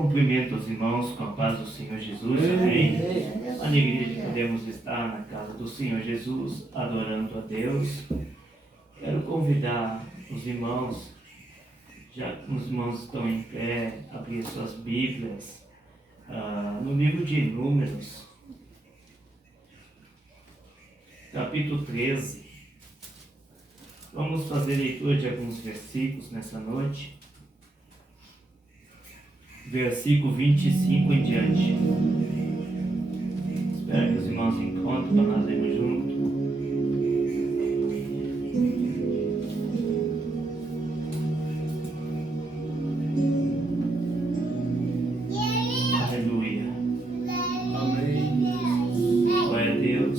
Cumprimento os irmãos com a paz do Senhor Jesus, amém. Alegria de podermos estar na casa do Senhor Jesus, adorando a Deus. Quero convidar os irmãos, já que os irmãos estão em pé, a abrir suas Bíblias, no livro de Números, capítulo 13. Vamos fazer leitura de alguns versículos nessa noite. Versículo 25 em diante. Espero que os irmãos encontrem para nós lermos juntos. Aleluia. Amém. Glória a Deus.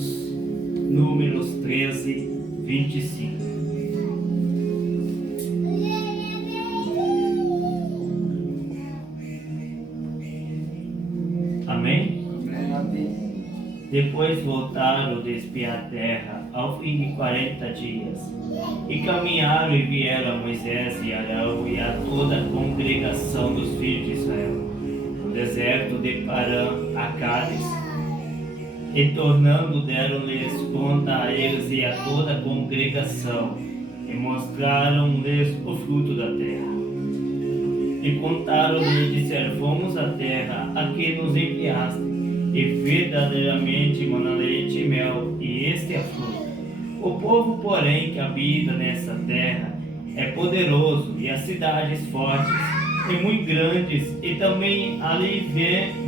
Números 13, 25. Depois voltaram de espiar a terra ao fim de 40 dias, e caminharam e vieram a Moisés e Arão e a toda a congregação dos filhos de Israel, no deserto de Parã, a Cádiz. E tornando deram-lhes conta a eles e a toda a congregação, e mostraram-lhes o fruto da terra. E contaram-lhe e disseram: fomos à terra a que nos enviaste, e verdadeiramente mana leite e mel, e este é fruto. O povo, porém, que habita nessa terra é poderoso, e as cidades fortes e muito grandes, e também ali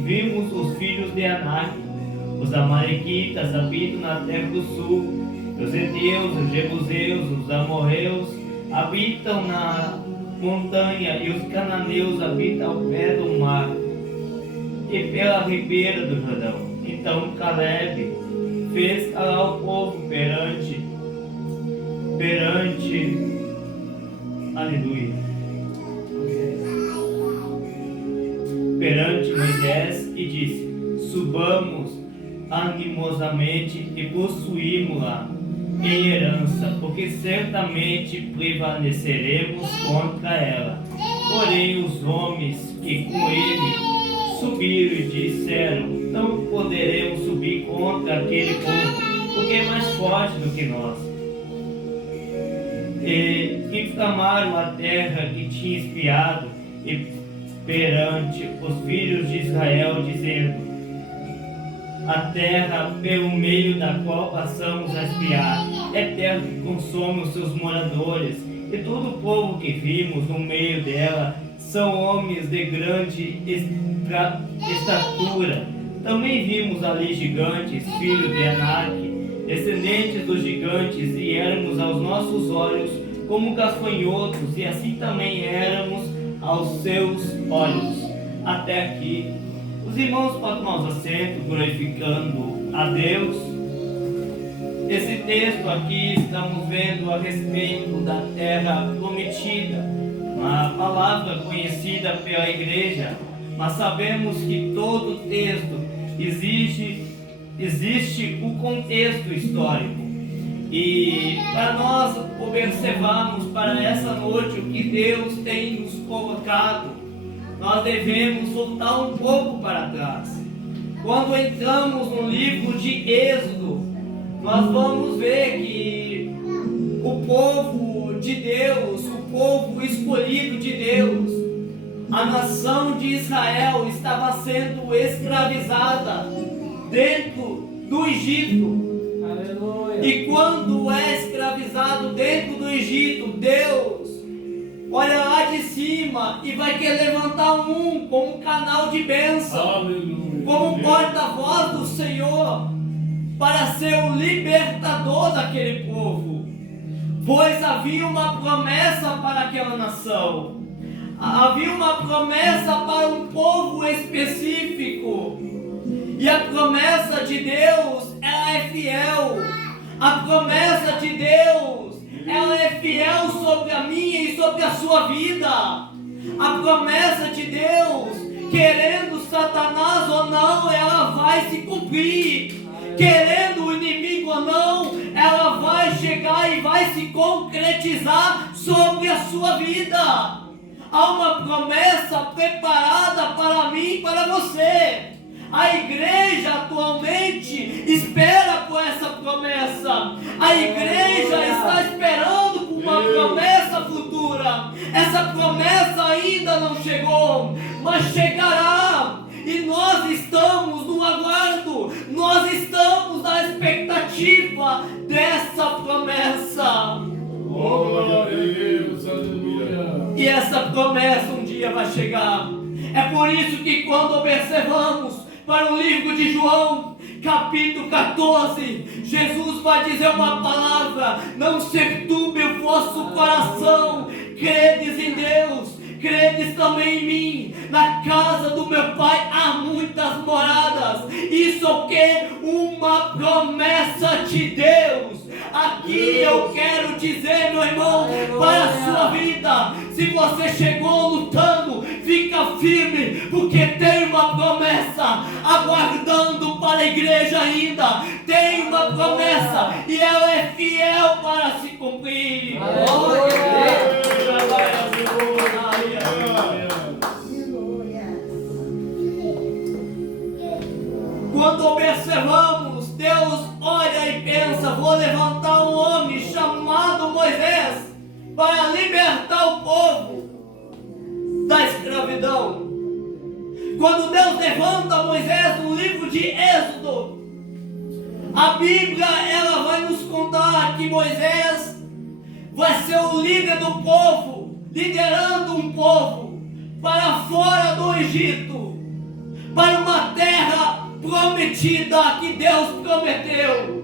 vimos os filhos de Anak. Os amalequitas habitam na terra do sul, os heteus, os jebuseus, os amorreus habitam na montanha, e os cananeus habitam ao pé do mar e pela ribeira do Jordão. Então Caleb fez calar o povo perante Moisés, e disse: subamos animosamente e possuímos-la em herança, porque certamente prevaleceremos contra ela. Porém os homens que com ele subiram e disseram: não poderemos subir contra aquele povo, porque é mais forte do que nós. E inflamaram a terra que tinha espiado e perante os filhos de Israel, dizendo: a terra pelo meio da qual passamos a espiar é terra que consome os seus moradores, e todo o povo que vimos no meio dela são homens de grande estatura. Também vimos ali gigantes, filhos de Anak, descendentes dos gigantes, e éramos aos nossos olhos como gafanhotos, e assim também éramos aos seus olhos. Até aqui. Os irmãos podem tomar os assentos, glorificando a Deus. Esse texto aqui estamos vendo a respeito da terra prometida, uma palavra conhecida pela igreja, mas sabemos que todo texto existe o contexto histórico. E para nós observarmos para essa noite o que Deus tem nos colocado, nós devemos voltar um pouco para trás. Quando entramos no livro de Êxodo, nós vamos ver que o povo de Deus, o povo escolhido de Deus, a nação de Israel estava sendo escravizada dentro do Egito. Aleluia. E quando é escravizado dentro do Egito, Deus olha lá de cima e vai querer levantar um como canal de bênção, aleluia, como porta-voz do Senhor, para ser o libertador daquele povo. Pois havia uma promessa para aquela nação, havia uma promessa para um povo específico, e a promessa de Deus, ela é fiel. A promessa de Deus, ela é fiel sobre a minha e sobre a sua vida. A promessa de Deus, querendo Satanás ou não, ela vai se cumprir. Querendo o inimigo ou não, ela vai chegar e vai se concretizar sobre a sua vida. há uma promessa preparada para mim e para você. A igreja atualmente espera por essa promessa. A igreja está esperando por uma promessa futura. Essa promessa ainda não chegou, mas chegará. E nós estamos no aguardo, nós estamos na expectativa dessa promessa. Glória a Deus, aleluia. E essa promessa um dia vai chegar. É por isso que quando observamos para o livro de João, capítulo 14, Jesus vai dizer uma palavra: não se turbe o vosso coração, credes em Deus, credes também em mim. Na casa do meu Pai há muitas moradas. Isso é o que? Uma promessa de Deus. Aqui eu quero dizer, meu irmão, para a sua vida, se você chegou lutando, fica firme, porque tem uma promessa aguardando para a igreja ainda. Tem uma promessa e ela é fiel para se cumprir. Quando observamos, Deus olha e pensa: vou levantar um homem chamado Moisés para libertar o povo da escravidão. Quando Deus levanta Moisés no livro de Êxodo, a Bíblia ela vai nos contar que Moisés vai ser o líder do povo, liderando um povo para fora do Egito, para uma terra prometida que Deus prometeu.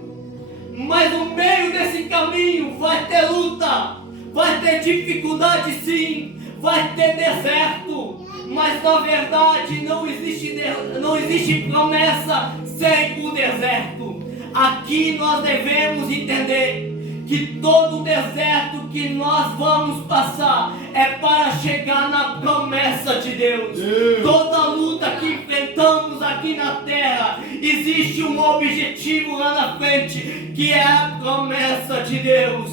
Mas no meio desse caminho vai ter luta, vai ter dificuldade sim, vai ter deserto, mas na verdade não existe promessa sem o deserto. Aqui nós devemos entender que todo o deserto que nós vamos passar é para chegar na promessa de Deus. Toda luta que enfrentamos aqui na terra, existe um objetivo lá na frente, que é a promessa de Deus.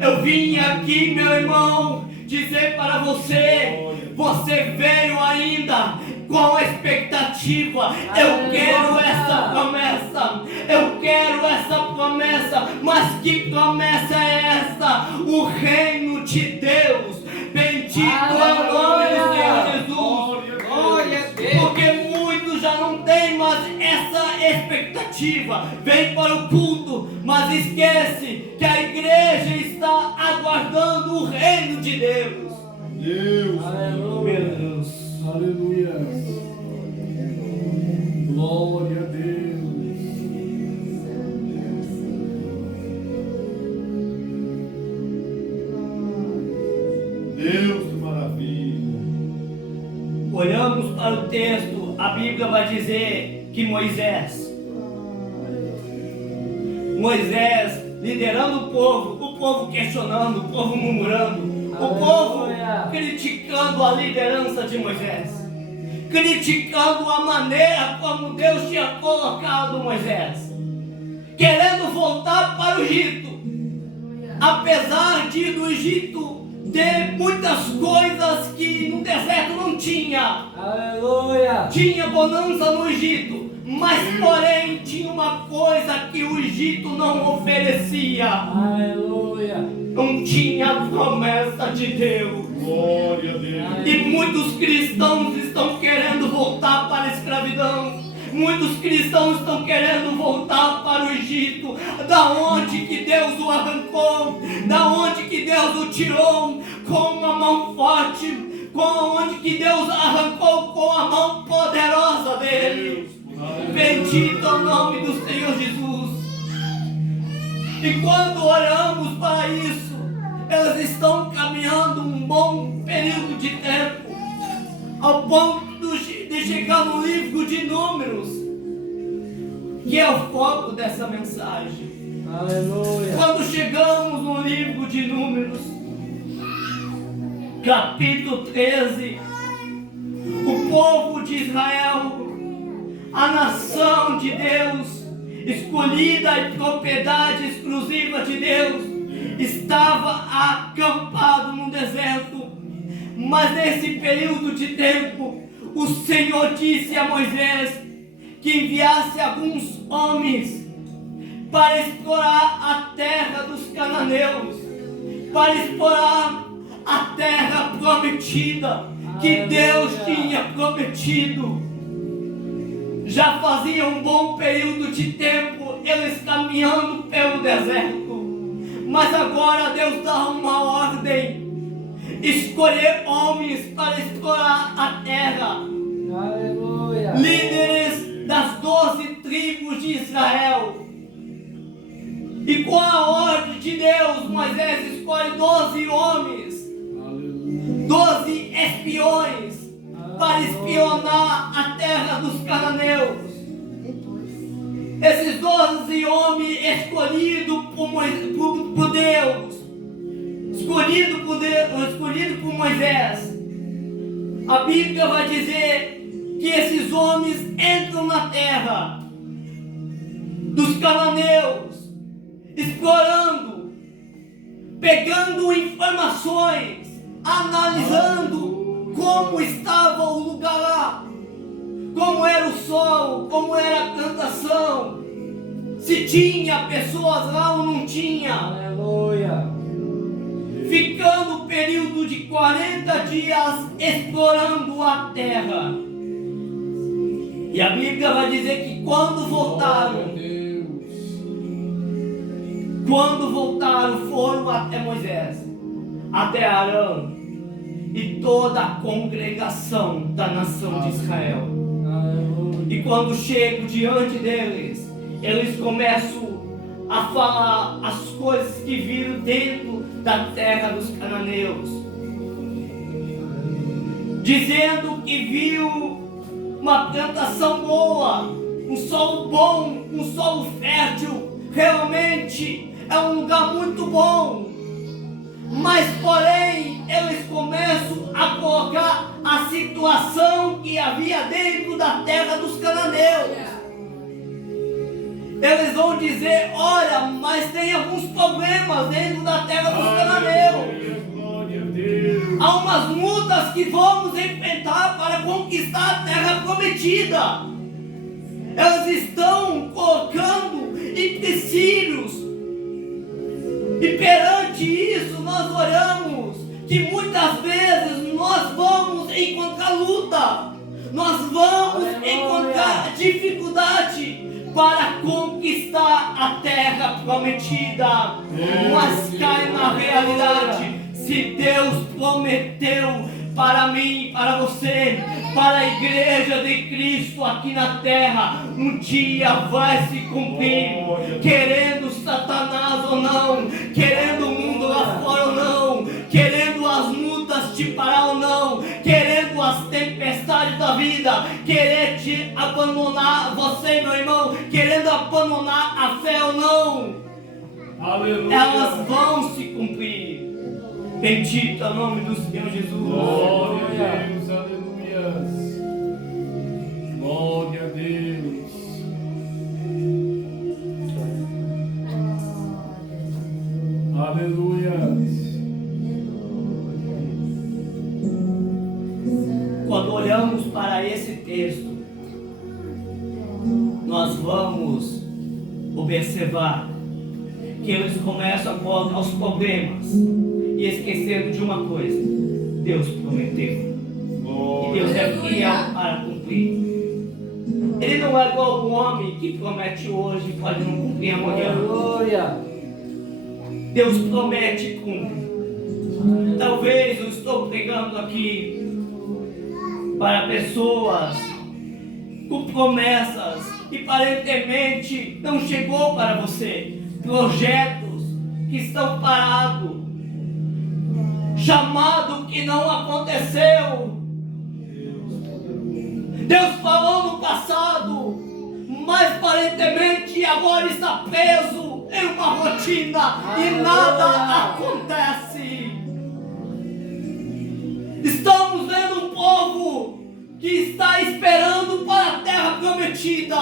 Eu vim aqui, meu irmão, dizer para você, você veio ainda com a expectativa: eu quero essa promessa, eu quero essa promessa. Mas que promessa é essa? O reino de Deus. Bendito é o nome do Senhor Jesus. Glória a Deus. Porque muitos já não têm mais essa expectativa. Vem para o culto, mas esquece que a igreja está aguardando o reino de Deus. Deus, Aleluia. Meu Deus. aleluia. Glória a Deus. Deus, que maravilha. Olhamos para o texto, a Bíblia vai dizer que Moisés liderando o povo questionando, o povo murmurando, o povo criticando a liderança de Moisés, criticando a maneira como Deus tinha colocado Moisés, querendo voltar para o Egito, apesar de do Egito ter muitas coisas que no deserto não tinha. Aleluia. Tinha bonança no Egito, mas porém tinha uma coisa que o Egito não oferecia: Aleluia. não tinha a promessa de Deus. Glória a Deus. E muitos cristãos estão querendo voltar para a escravidão. Muitos cristãos estão querendo voltar para o Egito, da onde que Deus o arrancou, da onde que Deus o tirou com uma mão forte, com onde que Deus arrancou com a mão poderosa dele. Bendito é o nome do Senhor Jesus. E quando olhamos para isso, elas estão caminhando um bom período de tempo, ao ponto de chegar no livro de Números, que é o foco dessa mensagem. Aleluia. Quando chegamos no livro de Números, capítulo 13, o povo de Israel, a nação de Deus, escolhida e propriedade exclusiva de Deus, estava acampado no deserto. Mas nesse período de tempo, o Senhor disse a Moisés que enviasse alguns homens para explorar a terra dos cananeus, para explorar a terra prometida que Deus tinha prometido. Já fazia um bom período de tempo eles caminhando pelo deserto, mas agora Deus dá uma ordem: escolher homens para explorar a terra. Aleluia. Líderes das 12 tribos de Israel. E com a ordem de Deus, Moisés escolhe 12 homens, 12 espiões, para espionar a terra dos cananeus. Esses 12 homens escolhidos por Deus, escolhido por Moisés. A Bíblia vai dizer que esses homens entram na terra dos cananeus, explorando, pegando informações, analisando como estava o lugar lá, como era o solo, como era a plantação, se tinha pessoas lá ou não tinha. Aleluia. Ficando um período de 40 dias explorando a terra. E a Bíblia vai dizer que quando voltaram, foram até Moisés, até Arão e toda a congregação da nação de Israel. E quando chego diante deles, eles começam a falar as coisas que viram dentro da terra dos cananeus, dizendo que viu uma plantação boa, um solo bom, um solo fértil. Realmente é um lugar muito bom. Mas porém eles começam a colocar a situação que havia dentro da terra dos cananeus. Eles vão dizer: olha, mas tem alguns problemas dentro da terra dos cananeus. Há umas lutas que vamos enfrentar para conquistar a terra prometida. Eles estão colocando empecilhos. E perante isso nós oramos que muitas vezes nós vamos encontrar luta, nós vamos encontrar dificuldade para conquistar a terra prometida. Mas cai na realidade: se Deus prometeu para mim, para você, para a igreja de Cristo aqui na terra, um dia vai se cumprir. Querendo Satanás ou não, querendo o mundo lá fora ou não, querendo as lutas te parar ou não, querendo as tempestades da vida querer te abandonar, você, meu irmão, querendo abandonar a fé ou não, Aleluia. elas vão se cumprir. Bendito é o nome do Senhor Jesus. Glória a Deus, aleluia. Glória a Deus. Aleluia. Quando olhamos para esse texto, nós vamos observar que eles começam a colocar os problemas e esquecendo de uma coisa: Deus prometeu. E Deus é fiel para cumprir. Ele não é igual o homem que promete hoje e pode não cumprir amanhã. Aleluia. Deus promete e cumpre. Talvez eu estou pregando aqui para pessoas com promessas e aparentemente não chegou para você. Projetos que estão parados, chamado que não aconteceu. Deus falou no passado, mas aparentemente agora está preso em uma rotina e nada acontece. Estamos vendo um povo que está esperando para a terra prometida.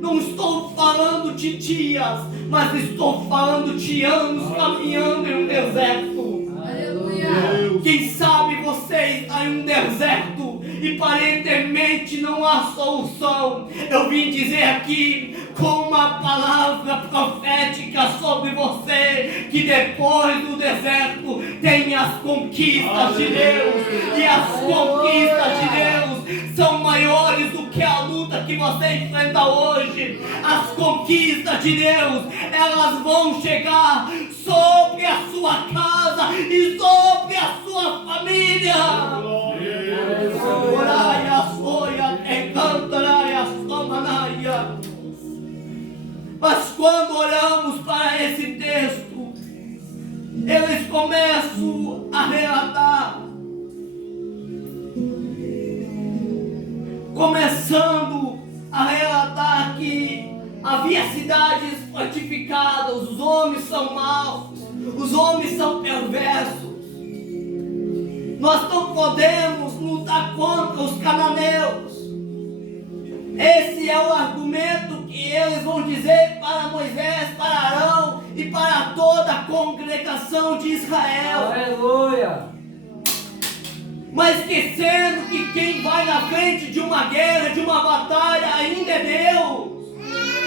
Não estou falando de dias, mas estou falando de anos caminhando em um deserto. Aleluia. Quem sabe você vocês em um deserto e aparentemente não há solução, eu vim dizer aqui com uma palavra profética sobre você, que depois do deserto tem as conquistas de Deus, e as conquistas de Deus são maiores do que a luta que você enfrenta hoje. As conquistas de Deus, elas vão chegar sobre a sua casa e sobre a sua família. Mas quando olhamos para esse texto, eles começam a relatar, começando a relatar que havia cidades fortificadas, os homens são maus, os homens são perversos. Nós não podemos lutar contra os cananeus. Esse é o argumento que eles vão dizer para Moisés, para Arão e para toda a congregação de Israel. Aleluia. Mas esquecendo que quem vai na frente de uma guerra, de uma batalha, ainda é Deus.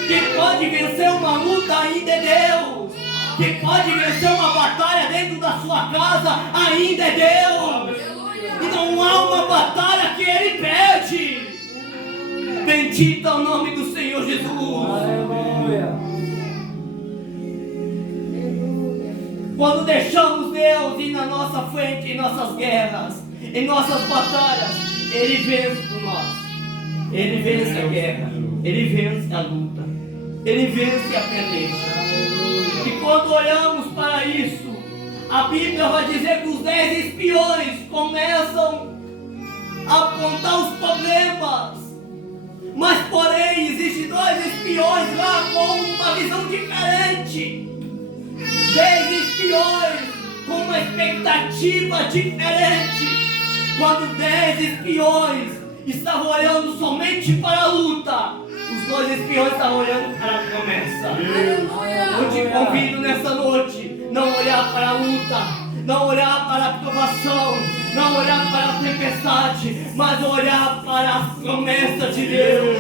Quem pode vencer uma luta ainda é Deus. Quem pode vencer uma batalha dentro da sua casa ainda é Deus. E não há uma batalha que Ele perde. Bendito é o nome do Senhor Jesus. Aleluia. Quando deixamos Deus ir na nossa frente em nossas guerras, em nossas batalhas, Ele vence por nós. Ele vence a guerra, Ele vence a luta, Ele vence a peleja. E quando olhamos para isso, a Bíblia vai dizer que os 10 espiões começam a apontar os problemas. Mas porém, existem 2 espiões lá com uma visão diferente. 10 espiões com uma expectativa diferente. Quando 10 espiões estavam olhando somente para a luta, os 2 espiões estavam olhando para a promessa. Eu te convido nessa noite, não olhar para a luta, não olhar para a provação, não olhar para a tempestade, mas olhar para a promessa de Deus,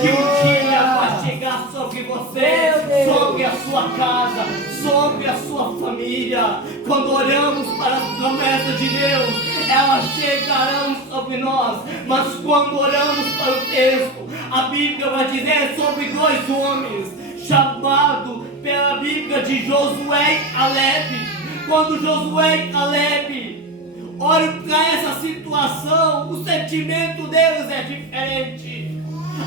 que um dia vai chegar sobre você, sobre a sua casa, sobre a sua família. Quando olhamos para as promessas de Deus, elas chegarão sobre nós. Mas quando olhamos para o texto, a Bíblia vai dizer sobre 2 homens, chamados pela Bíblia de Josué e Caleb. Quando Josué e Caleb olham para essa situação, o sentimento deles é diferente,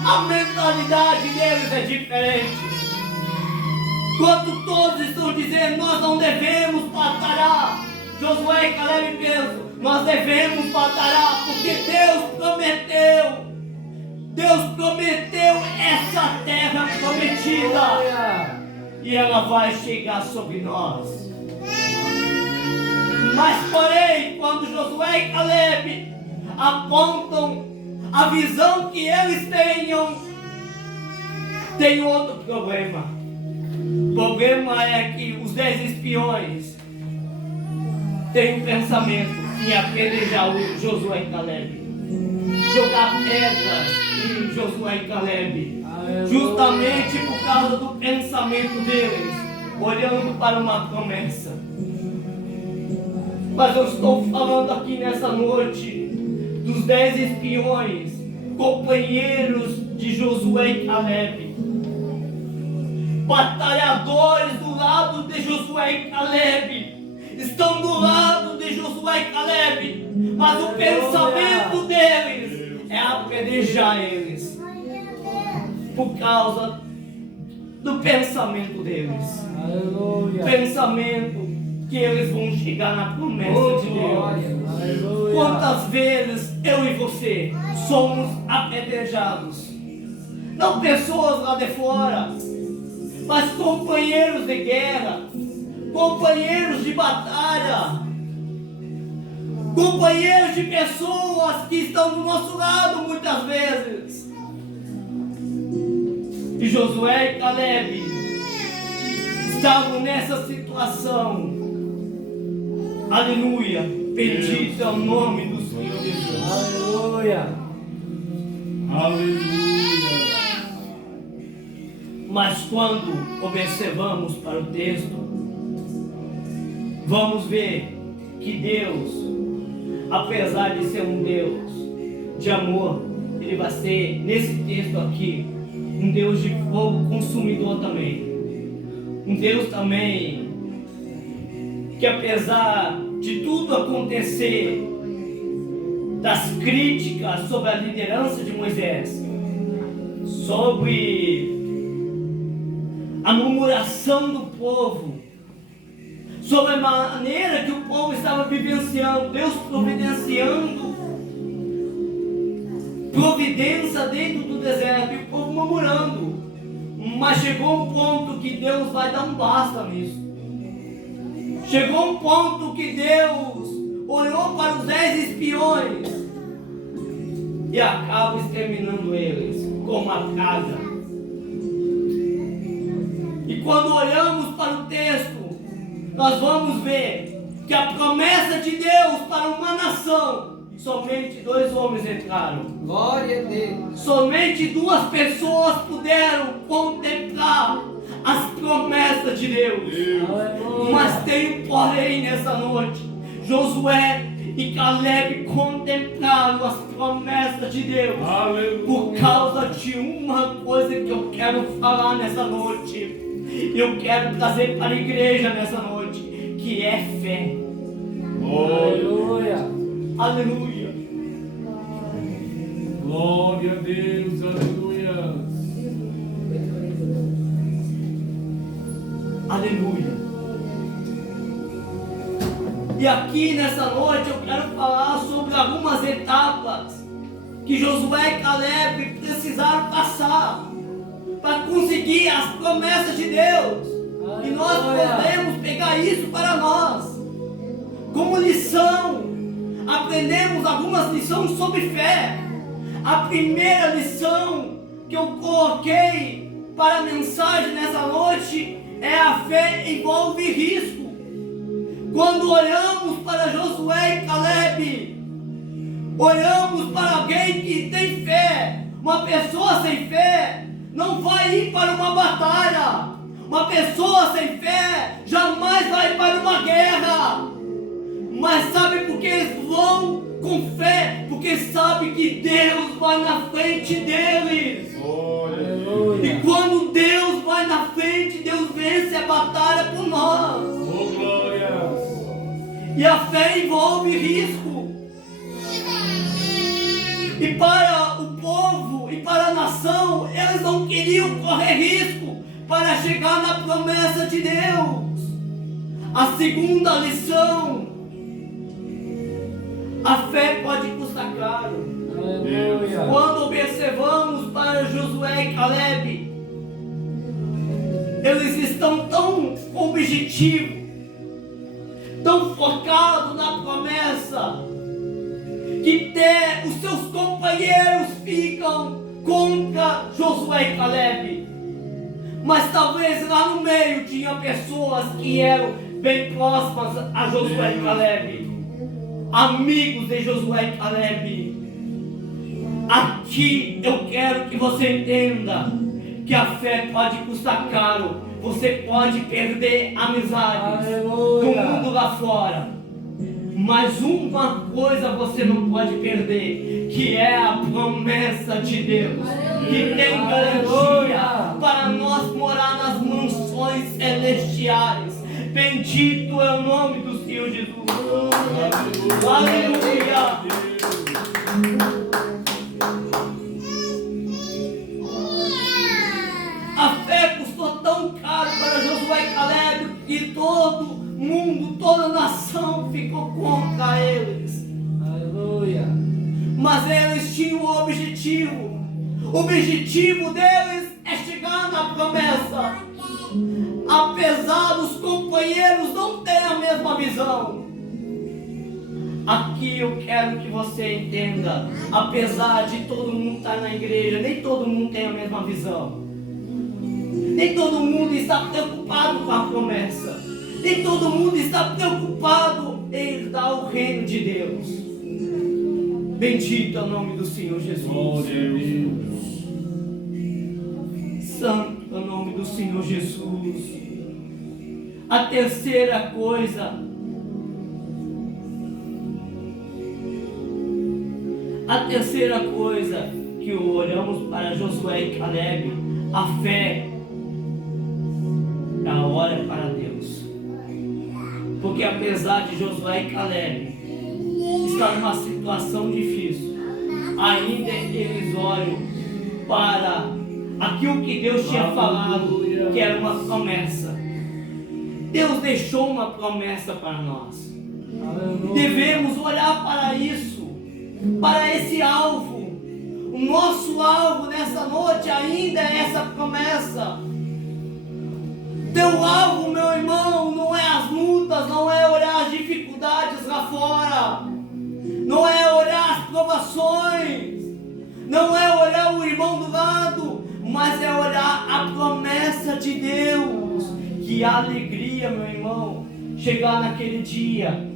a mentalidade deles é diferente. Quando todos estão dizendo, nós não devemos batalhar, Josué e Caleb pensam, nós devemos batalhar, porque Deus prometeu essa terra prometida, e ela vai chegar sobre nós. Mas porém, quando Josué e Caleb apontam a visão que eles tem outro problema. O problema é que os 10 espiões têm um pensamento em apedrejar o Josué e Caleb, jogar pedras em Josué e Caleb, justamente por causa do pensamento deles, olhando para uma promessa. Mas eu estou falando aqui nessa noite dos 10 espiões, companheiros de Josué e Caleb, batalhadores do lado de Josué e Caleb, estão do lado de Josué e Caleb, mas o pensamento deles é apedrejar eles, por causa do pensamento deles. Aleluia. Pensamento que eles vão chegar na promessa de Deus. Aleluia. Quantas vezes eu e você somos apedrejados? Não pessoas lá de fora, mas companheiros de guerra, companheiros de batalha, companheiros de pessoas que estão do nosso lado muitas vezes. E Josué e Caleb estavam nessa situação. Aleluia, bendito é o nome do Senhor Jesus. Aleluia. Aleluia. Mas quando observamos para o texto, vamos ver que Deus, apesar de ser um Deus de amor, Ele vai ser, nesse texto aqui, um Deus de fogo consumidor também. Um Deus também que, apesar de tudo acontecer, das críticas sobre a liderança de Moisés, sobre a murmuração do povo, sobre a maneira que o povo estava vivenciando, Deus providenciando providência dentro do deserto, e o povo murmurando. Mas chegou um ponto que Deus vai dar um basta nisso. Chegou um ponto que Deus olhou para os 10 espiões e acaba exterminando eles com uma praga. E quando olhamos para o texto, nós vamos ver que a promessa de Deus para uma nação, somente 2 homens entraram. Glória a Deus. Somente 2 pessoas puderam contemplar as promessas de Deus. Aleluia. Mas tem um porém nessa noite. Josué e Caleb contemplaram as promessas de Deus. Aleluia. Por causa de uma coisa que eu quero falar nessa noite. Eu quero trazer para a igreja nessa noite, que é fé. Aleluia. Aleluia. Glória a Deus. Aleluia. Aleluia. E aqui nessa noite eu quero falar sobre algumas etapas que Josué e Caleb precisaram passar para conseguir as promessas de Deus. E nós podemos pegar isso para nós como lição. Aprendemos algumas lições sobre fé. A primeira lição que eu coloquei para a mensagem nessa noite é: a fé envolve risco. Quando olhamos para Josué e Caleb, olhamos para alguém que tem fé. Uma pessoa sem fé não vai ir para uma batalha. Uma pessoa sem fé jamais vai para uma guerra. Mas sabe por que eles vão com fé? Porque sabe que Deus vai na frente deles. Aleluia. E quando Deus vai na frente, Deus vence a batalha por nós. Oh, glórias. E a fé envolve risco. E para o povo e para a nação, eles não queriam correr risco para chegar na promessa de Deus. A segunda lição: a fé pode custar caro. Aleluia. Quando observamos para Josué e Caleb, eles estão tão objetivos, tão focados na promessa, que até os seus companheiros ficam contra Josué e Caleb. Mas talvez lá no meio tinha pessoas que eram bem próximas a Josué e Caleb, amigos de Josué e Caleb. Aqui eu quero que você entenda que a fé pode custar caro. Você pode perder amizades do mundo lá fora, mas uma coisa você não pode perder, que é a promessa de Deus, que tem garantia para nós morar nas mansões celestiais. Bendito é o nome do Senhor Jesus. Aleluia. A fé custou tão caro para Josué e Caleb que todo mundo, toda nação ficou contra eles. Aleluia. Mas eles tinham um objetivo. O objetivo deles é chegar na promessa. Apesar dos companheiros não terem a mesma visão. Aqui eu quero que você entenda. Apesar de todo mundo estar na igreja, nem todo mundo tem a mesma visão. Nem todo mundo está preocupado com a promessa. Nem todo mundo está preocupado em dar o reino de Deus. Bendito é o nome do Senhor Jesus. Glória a Deus. Santo é o nome do Senhor Jesus. A terceira coisa, que olhamos para Josué e Caleb, a fé é a hora para Deus. Porque apesar de Josué e Caleb estar numa situação difícil, ainda eles olham para aquilo que Deus tinha falado, que era uma promessa. Deus deixou uma promessa para nós. Aleluia. Devemos olhar para isso, para esse alvo. O nosso alvo nessa noite ainda é essa promessa. Teu alvo, meu irmão, não é as lutas, não é olhar as dificuldades lá fora, não é olhar as provações, não é olhar o irmão do lado, mas é olhar a promessa de Deus. Que alegria, meu irmão, chegar naquele dia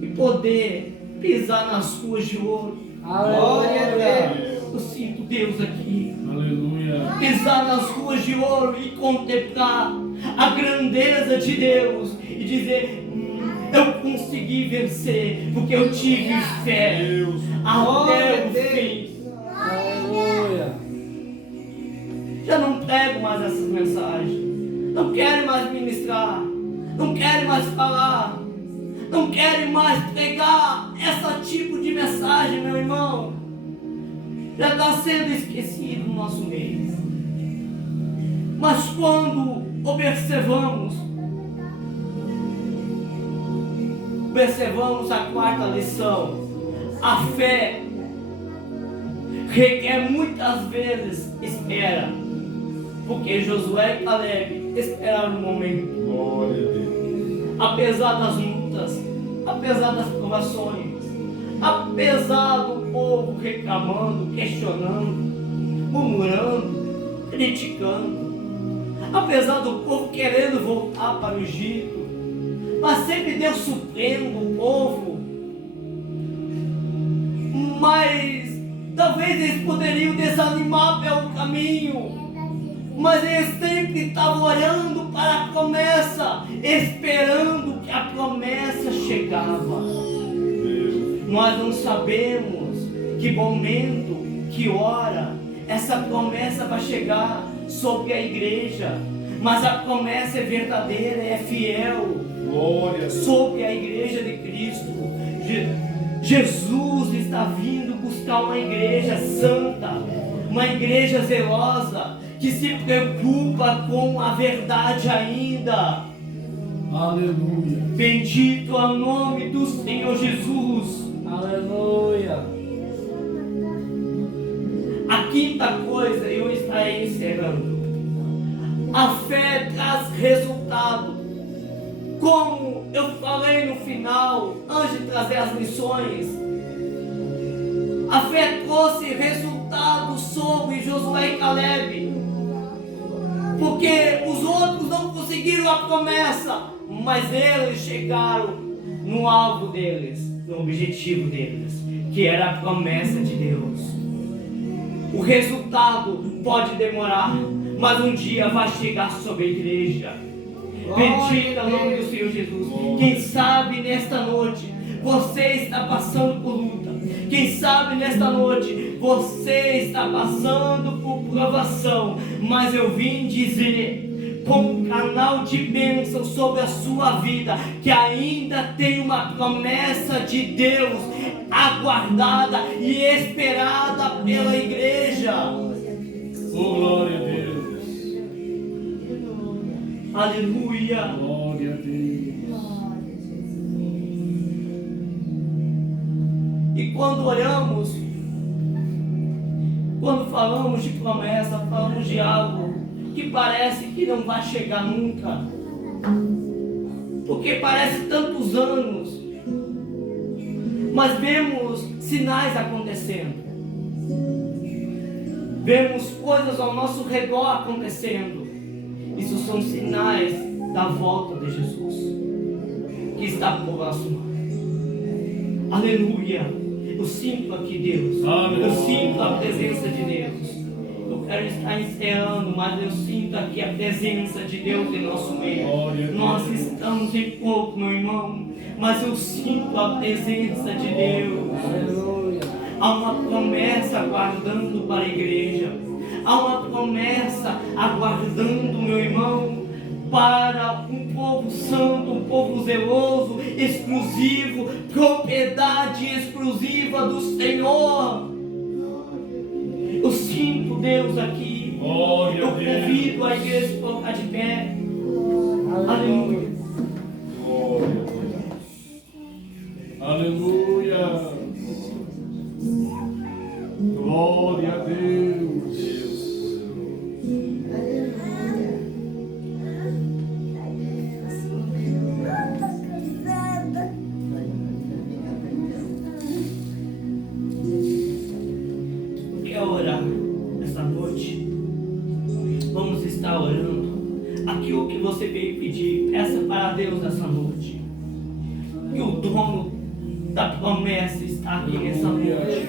e poder pisar nas ruas de ouro. Glória a Deus. Eu sinto Deus aqui. Aleluia. Pisar nas ruas de ouro e contemplar a grandeza de Deus e dizer: eu consegui vencer porque eu tive fé até o fim. Aleluia. Já não prego mais essas mensagens, não quero mais ministrar, não quero mais falar, não quero mais pregar esse tipo de mensagem, meu irmão. Já está sendo esquecido no nosso meio. Mas quando observamos a quarta lição, a fé requer muitas vezes espera, porque Josué e Caleb esperaram um momento. Glória a Deus. Apesar das lutas, apesar das provações, apesar do povo reclamando, questionando, murmurando, criticando, apesar do povo querendo voltar para o Egito, mas sempre Deus suprindo o povo. Mas talvez eles poderiam desanimar pelo caminho, mas eles sempre estavam olhando para a promessa, esperando que a promessa chegava. Nós não sabemos que momento, que hora essa promessa vai chegar sobre a igreja, mas a promessa é verdadeira, é fiel. Glória a Deus. Sobre a igreja de Cristo. Jesus está vindo buscar uma igreja santa, uma igreja zelosa, que se preocupa com a verdade ainda. Aleluia. Bendito é o nome do Senhor Jesus. Aleluia. A quinta coisa, eu estarei encerrando. A fé traz resultado. Como eu falei no final, antes de trazer as lições, a fé trouxe resultado sobre Josué e Caleb, porque os outros não conseguiram a promessa, mas eles chegaram no alvo deles, no objetivo deles, que era a promessa de Deus. O resultado pode demorar, mas um dia vai chegar sobre a igreja. Bendito é o nome do Senhor Jesus. Quem sabe nesta noite você está passando por luta. Quem sabe nesta noite você está passando por provação. Mas eu vim dizer, como um canal de bênção sobre a sua vida, que ainda tem uma promessa de Deus aguardada e esperada pela igreja. Oh, glória a Deus. Aleluia. Glória a Deus. E quando olhamos, quando falamos de promessa, falamos de algo que parece que não vai chegar nunca, porque parece tantos anos, mas vemos sinais acontecendo, vemos coisas ao nosso redor acontecendo. Isso são sinais da volta de Jesus, que está próximo. Aleluia. Eu sinto aqui, Deus. Aleluia. Eu sinto a presença de Deus. Eu quero estar encerrando, mas eu sinto aqui a presença de Deus em nosso meio. Glória a Deus. Nós estamos em pouco, meu irmão, mas eu sinto a presença de Deus. Aleluia. Há uma promessa aguardando para a igreja. Há uma promessa aguardando, meu irmão, para um povo santo, um povo zeloso, exclusivo, propriedade exclusiva do Senhor. Eu sinto Deus aqui. Glória Eu a Deus. convido a igreja a se colocar de pé. Aleluia. Aleluia. Glória a Deus. Eu quero orar essa noite. Vamos estar orando. Aquilo que você veio pedir, peça para Deus essa noite. E o dono da promessa está aqui nessa noite.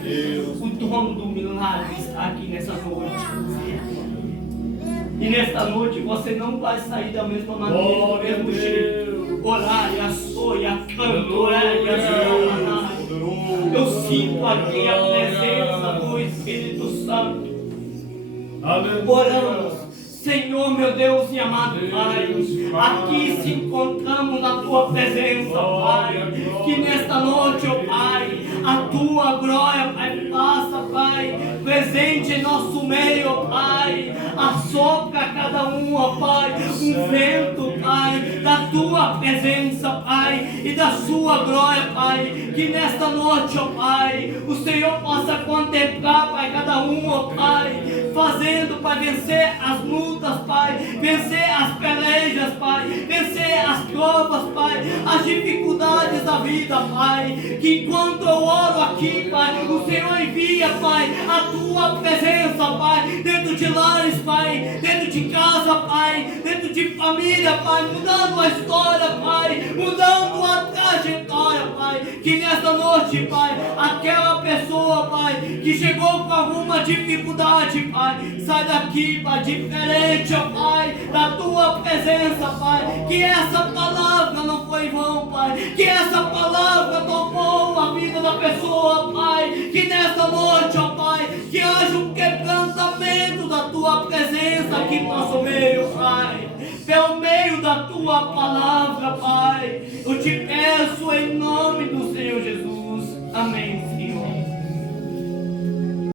O dono do milagre está aqui nessa noite. E nesta noite você não vai sair da mesma maneira, do Glória a mesmo jeito. Deus. Orar e a soia, canto, e a eu sinto aqui a presença do Espírito Santo. Aleluia. Oramos, Senhor, meu Deus e amado Pai, aqui se encontramos na Tua presença, Pai, que nesta noite, ó Pai, a Tua glória, Pai, passa, Pai, presente em nosso meio, ó Pai, assopra cada um, ó Pai, um vento, Pai, da Tua presença, Pai, e da Sua glória, Pai, que nesta noite, ó Pai, o Senhor possa contemplar, Pai, cada um, ó Pai, fazendo para vencer as lutas, Pai, vencer as pelejas, Pai, vencer as provas, Pai, as dificuldades da vida, Pai, que enquanto eu oro aqui, Pai, o Senhor envia, Pai, a Tua presença, Pai, dentro de lares, Pai, dentro de casa, Pai, dentro de família, Pai, mudando a história, Pai, mudando a trajetória, Pai, que nesta noite, Pai, aquela pessoa, Pai, que chegou com alguma dificuldade, Pai, sai daqui, Pai, diferente, ó Pai, da Tua presença, Pai, que essa palavra não foi em vão, Pai, que essa palavra tomou a vida da pessoa, Pai, que nesta noite, ó Pai, que haja um quebrantamento da Tua presença aqui no nosso meio, Pai, pelo meio da Tua palavra, Pai, eu te peço em nome